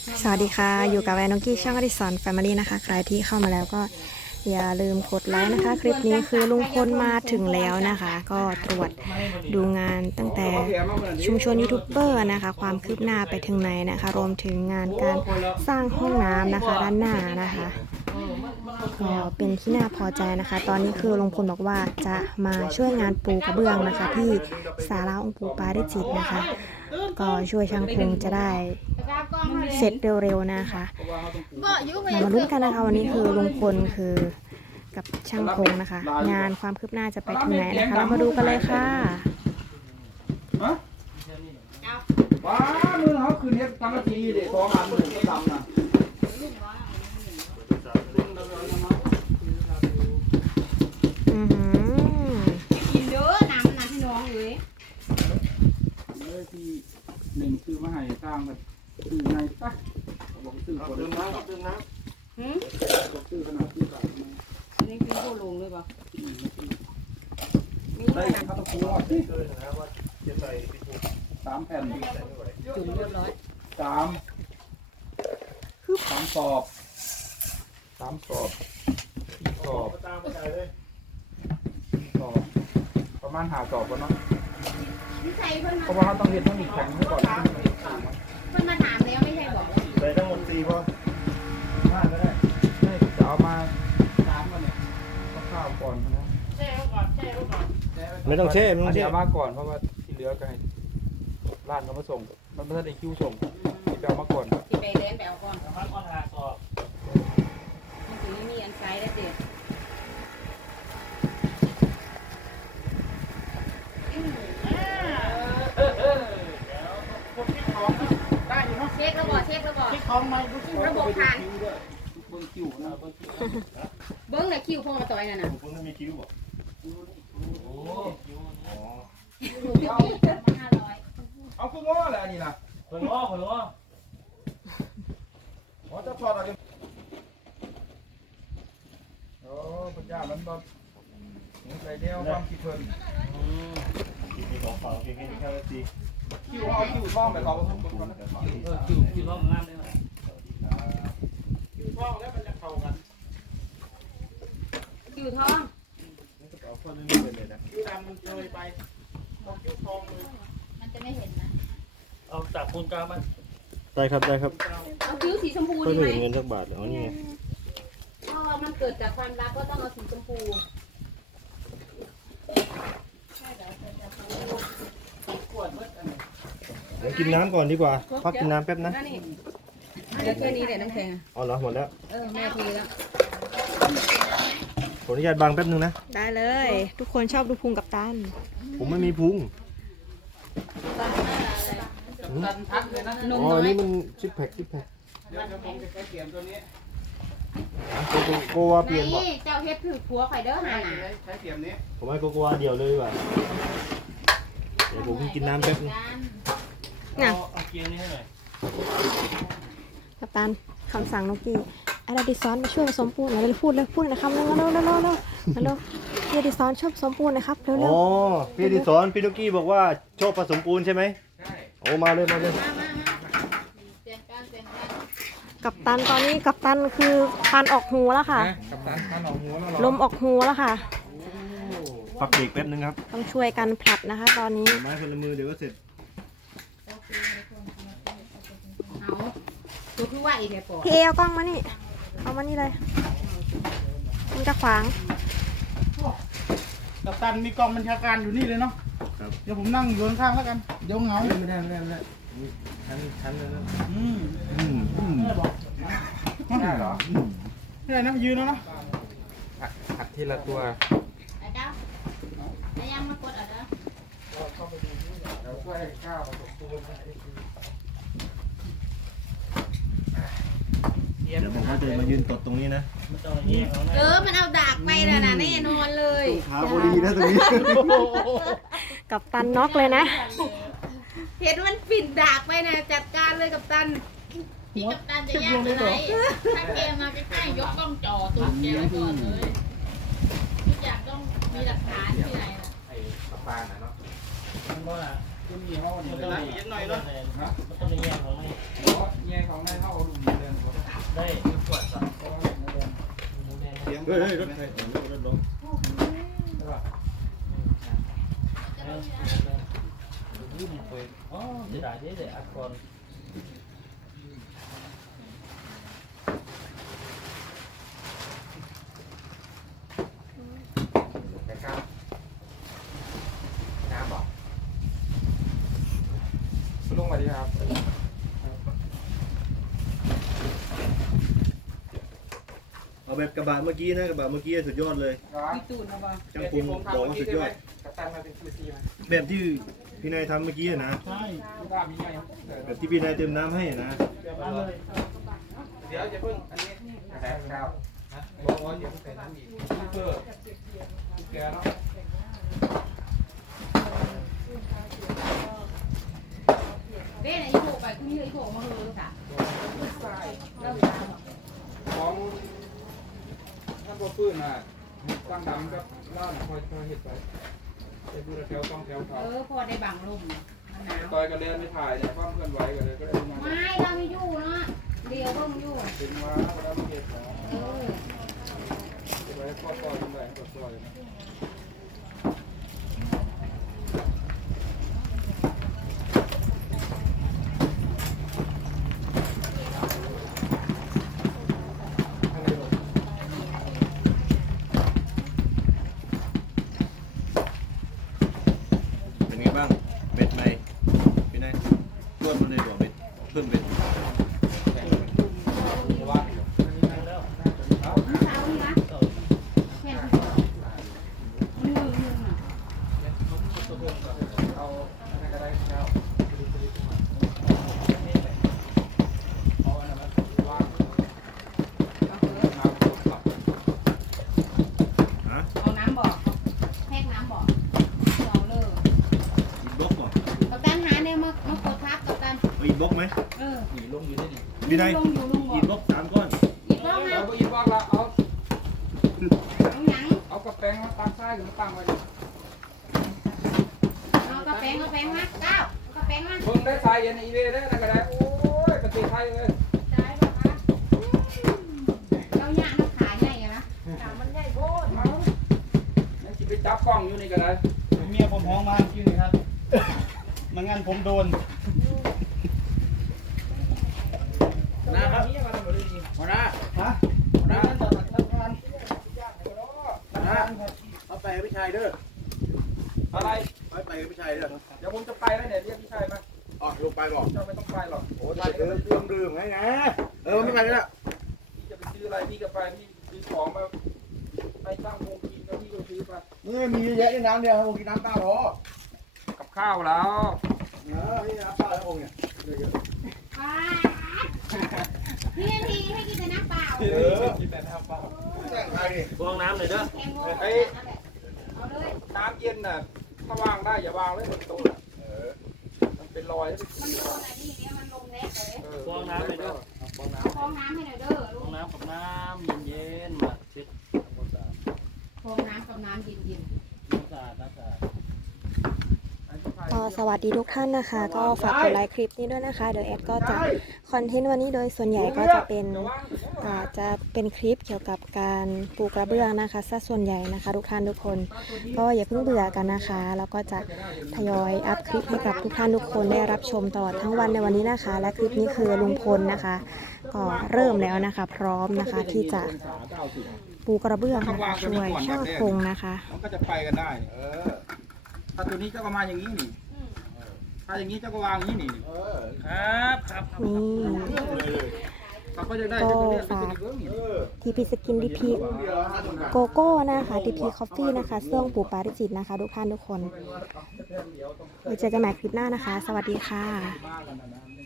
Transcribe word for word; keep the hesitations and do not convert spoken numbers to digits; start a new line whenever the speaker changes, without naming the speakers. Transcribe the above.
สวัสดีค่ะอยู่กับแอนนกี้ช่องอดิสันแฟมิลี่นะคะใครที่เข้ามาแล้วก็อย่าลืมกดไลค์นะคะคลิปนี้คือลุงพลมาถึงแล้วนะคะก็ตรวจดูงานตั้งแต่ชุมชนยูทูบเบอร์นะคะความคืบหน้าไปถึงไหนนะคะรวมถึงงานการสร้างห้องน้ำนะคะด้านหน้านะคะก็เป็นที่น่าพอใจนะคะตอนนี้คือลุงพลบอกว่าจะมาช่วยงานปูกระเบื้องนะคะที่ศาลาองค์ปู่ปาริจิตนะคะก็ช่วยช่างพงจะได้เสร็จเร็วๆนะคะเรามาลุ้นกันนะคะวันนี้คือลุงพลคือกับช่างพงนะคะ งานความคืบหน้าจะไปถึงไหนนะคะเรามาดูกันเลยค่ะ
ว้ามือเขาคืนนี้ตั้งทีเด็กสองอันหนึ่งก็ดำนะ
อือหือ
กินเด้อน้ำน้ำให้น้องเลย
เลยที่หนึ่งซื้อมาให้สร้างแบบซื้อในตักบอกซื้อคนเดิมน้ำเดิมน้ำหืมบอกซื้อขนาดซื้อกัน
อันนี้คือโคลงเลยป่ะ
ได้ครับตะปูที่สามแผ่น
จุ่มเรียบร้อย
สามคือสามสอบสามสอบสอบสอบประมาณหาสอบกันเนาะเพราะว่าเขาต้องเรียนต้องมีแข็งไว้ก่อน
เพิ่นมาถามแล้วไม่ใช่บอก
ไปทั้งหมดสี่พอห้าก็ได้ไม่จะเอามาสามกันเนี่ยข้าวก่อนนะ
แช่ก่อนแช่ก่อน
ไม่ต้องเช่ไม่ต้องเช่
เอามาก่อนเพราะว่าที่เหลือก็ให้ร้านเขามาส่งมันไม่ได้คิวส่งที่ไปเอามาก่อน
ที่ไปเล่นไปเอาก่อนมันก่อนหาสอบมันถึงมีอันไซด์ได้เด็ด
ได้อยู่เนาะ
เช็คแล้วบ่เช็คแล้วบ่
เช็คของมาดูซิ
ระบบผ่าน
เบิ้งคิวนะเบิ้งคิว
เบิ้งเลยคิวพอมาต่อยนั่นน่ะ
คุณไม่มีคิ้วบ่โอ้คิ้วอ๋อ
ห้าร้อย
เอาคุณง้อแหละนี่นะ
คนง้อคนง้อ
อ๋อจะพออะไรโอ้พระเจ้ามันแบบใส่เดียวความคิดเพลิน
คิ้วมีของเปล่าคิ้วแค่ตี
คิวเอาคิวท่องแต่เขาต้องคนก่อนนะ
เออคิ้วคิ้วร้องงามได้ไหม
คิวท่องแล้วมันจะเข้ากัน
คิวทอง
เอาคนไม่มีเลยนะ
คิวดำมันเลยไปต้องคิวทองเลย
มันจะไม่เห็นนะ
เอาจากคูณกลางมาได้ครับได้ครับ
เอาคิ้วสีชมพู
ก็
ดีไหม
ถึงเงินสักบาทเอานี่ไง
เพราะว่ามันเกิดจากความรักก็ต้องเอาสีชมพู
เดี๋ยวกินน้ำก่อนดีกว่าพักกินน้ำแป๊บนะ
เดี๋ยวแค่นี้เดี๋ยวน้ำแข็ง
อ๋อเหรอหมดแล้ว
เออแม่ทีแล้ว
ขออนุญาตบังแป๊บนึงนะ
ได้เลยทุกคนชอบดูพุงกับตัน
ผมไม่มีพุงอ๋อนี่มันซิปแพคซิปแพค
เดี๋ยวผมจะใช้เปลี่ยนตัวนี้
โกโกโกวาเปลี่ยนบ่
เจ้าเฮ็ดถือผัวไข่เด้อหาหนา
ใช้เปลี่ยนนี้
ผมให้โกโกวาเดียวเลยว่ะเดี๋ยวผมกินน้ำแป๊บนึง
น่ะ
เอาเกียร์นี้ให้หน่อย
กัปตันคำสั่งนกกี้ไอ้ดิซอนมาช่วยผสมปูนอะไรพูดเลยพูดนะครับเร็วเร็วเร็วเร็วเร็วเร็วพี่ดิซอนชอบผสมปูนนะครับเร็วเร็ว
อ๋อพี่ดิซอนพี่นกกี้บอกว่าชอบผสมปูนใช่ไหม
ใช่
โอ้มาเลยมาเลย
กัปตันตอนนี้กัปตันคือพันออกหูแล้วค่ะ
กัปตันพันออกหูแล้ว
ลมออกหูแล้วค่ะ
พักเบรกแป๊บนึงครับ
ต้องช่วยกันผลัดนะคะตอนนี้
ไม้คนละมือเดี๋ยวก็เสร็จ
เอาตัวพี่ว่าอีกแค่ปอ
พี่เอเอากล้องมานี่เอามานี่เลยมันจะขวาง
กัปตันมีกองบัญชาการอยู่นี่เลยเนาะเดี๋ยวผมนั่งอยู่ข้างแล้วกันเดี๋ยวเหงา
ไม่ได้ไม่ได้ไม่ได้ชั้นชั้นเลยนะ
อืม
อืมอืม
ไม่ได้เหรอไม่ได้นะยืนแล้วเนาะขัดทีละตัว
ไอ้เจ้าไอ้ยังมากดอ่ะเด้อ
เราช่วยข้าวผสมปูน
เดี๋ยวผมก็จะมายืนตดตรงนี้นะ
เออมันเอาดากไปแล้วนะแน่นอนเลย
ขาพอดีนะตรงนี้
กับตันน็อกเลยนะ
เห็นมันปิดดากไปนะจัดการเลยกับตันพี่กับตันจะแยกอะไรถ้าแกมาใกล้ๆยกกล้องจ่อตัวแกไว้ก่อนเลยทุกอย่างต้องมีหลักฐานที่ไหนล่ะ
ไอ้ปลาปลาน่ะเนาะมันว่าคุณมีห้องนี่เลยนะเย็นหน่อยเนาะฮะมันต้องมีแยกของไหนแยกของไหนเท่า
ฮ้ยเฮ้ยรถใครรถลง
อ๋อเสียดายที่เด็กอัดก่อน
น้ำบอกลุงสวัสดีครับ
เอาแบบกระบะเมื่อกี้นะกระบะเมื่อกี้สุดยอดเลย
มีตูนมาบ่
ช่างปรุงบอกว่าสุดยอด
กัปตันมาเป็นซูซีไหม
แบบที่พี่นายทำเมื่อกี้นะ
ใช่
ลูกบ้ามีไหม
แบบที่พี่นายเติมน้ำให้นะ
เดี๋ยวจะเพิ่งอันนี้แซ่บข้าวบอกว่าเดี๋ยวใส่น้ำอีกเพื่อแกเนาะ
เบ้ไหนอีโผล่ไปคุณยืนอีโผล่มาเฮอค่ะเริ่มตาม
ของท่านพ่อปื้นน่ะตั้งดำกับเล่าหน่ะคอยคอยเห็ดไปไปดูแถวต้องแถวเขา
เออพอได้บังลมมันหนาว
ต่อยกันเรียนไม่ถ่ายเนี่ยความเคลื่อนไหวกันเลยก็ได้มา
ไม่เราไม่อยู่เนาะเดี๋ยวเบิ่งอยู่
ถึงว่าเราได้เห็ดเนาะ
เออ
จะไปข้อต่อยยังไงข้อต่อย
เป็นไงบ้างเบ็ดใหม่พี่นายรวดมาเลยบอกเบ็ดเพิ่มเบ็ด
ว่า
เช้านี่นะแค่มือมือน่ะ
เอาอะไรก็ได้แล้วเอาอันนั้นว่างน้ำขับ
ฮะ
เอาน้ำบ่อแพกน้ำบ่อสองเลย
อินบ็อกซ์ป่ะ
กัปตันหาเนี่ยมามากดทับกัปตัน
เอาอินบ็อกซ์ไหม
เออ
หนีลงอยู่ได้ดิ
พี่นาย
ลงอยู่ลงบ่
อินบ็อกซ์สามก้อน
อีกรอบนะ
เราก็ยินว่าเราเอา
เอาหยัง
เอากระแปงมาตั้งซ้ายหรือมาตั้งไว้ดิ
เอากระแปงกระแปงมาเก้าเอากระแปงมา
เพิ่งได้สายเอ็นอีเว่ได้อะไรก็ได้โอ้ยประเทศไทยเลย
ได้ป่ะคะเราหยาน้ำขาใหญ่อะนะ
นั่นคิดไปจับกล้องอยู่นี่ก็ได้
เมียผมห้องมาอยู่นี่ครับมันงั้นผมโดน
นะครับหัวหน้า
ฮะ
หัวหน้า
ต่อตัดทำงาน
หัวหน้า
เอาไปกับพี่ชายเด้อ
อะไร
ไปไปกับพี่ชายเด้อ
เดี๋ยวผมจะไปแล้วเนี่ยเรียกพี่ชายมา
อ๋อลงไปบอก
เจ้าไม่ต้องไปหรอก
โอ้ยเดี๋ยวเรื่องดื่มให้นะเออไม่ไปแล้ว
พี่จะไปซื้ออะไรพี่ก็ไปพี่ซื้อของมาไปตั้งวงกินก็พี่ก็ซื้อไป
นี่มีเยอะแยะในน้ำเดียวผมกินน้ำเปล่าพอ
กับข้าวแล้ว
เออนี่น้ำเปล่าแล้วองเนี่ยเยอะ
ป้าพี่นาทีให้กินแต่น้ำเปล่า
ๆเออ
กินแต่น้ำเปล่า
แต่งไทยดิ
วางน้ำเลยเด้อ
แกงโง่เอาเลย
น้ำเย็นน่ะถ้าวางได้อย่าวางไว้บนโต๊ะน่ะ
เออ
มันเป็นรอยแล้ว
มันโดนอะไรนี่เนี่ยมันลมแรงเลย
เออ
วางน้ำเลยเด้อ
วางน้
เอาฟองน้ำให้หน่อยเด้อลุ
วาง
ง
น้ำกับน้ำเย็นๆมาเช็ดทำความสะอาด
ฟองน้ำกับน้ำเย็น
น้ำสะอาดน้ำสะอาด
ำ
ก็สวัสดีทุกท่านนะคะ ก็ฝากกดไลค์คลิปนี้ด้วยนะคะ เดี๋ยวแอดก็จะคอนเทนต์วันนี้โดยส่วนใหญ่ก็จะเป็นอ่าจะเป็นคลิปเกี่ยวกับการปูกระเบื้องนะคะซะส่วนใหญ่นะคะทุกท่านทุกคนก็อย่าเพิ่งเบื่อกันนะคะ แล้วก็จะทยอยอัพคลิปให้กับทุกท่านทุกคนได้รับชมตลอดทั้งวันในวันนี้นะคะ และคลิปนี้คือลุงพลนะคะ ก็เริ่มแล้วนะคะ พร้อมนะคะที่จะปูกระเบื้องนะคะช่วยช่างคงนะคะ
มันก็จะไปกันได้ เออ ถ้าตัวนี้เจ้าก็มาอย่างนี้นี่ ถ้าอย่างนี้เจ้าก็วางอย่างนี้นี่
เออ
ครับครับ
นี่
เขาก็จะได้เจ้าก็เรียกไปเป็นอีกเรื่องหนึ่ง
เออ
ทีพีสกินดีพี
เดี๋ยวหาตรงกลาง
โกโก้นะคะดีพีคอฟฟี่นะคะเสื้องปูปาริจิตนะคะ ทุกท่านทุกคนไว้เจอกันใหม่คลิปหน้านะคะ สวัสดีค่ะ
มากันนะนะ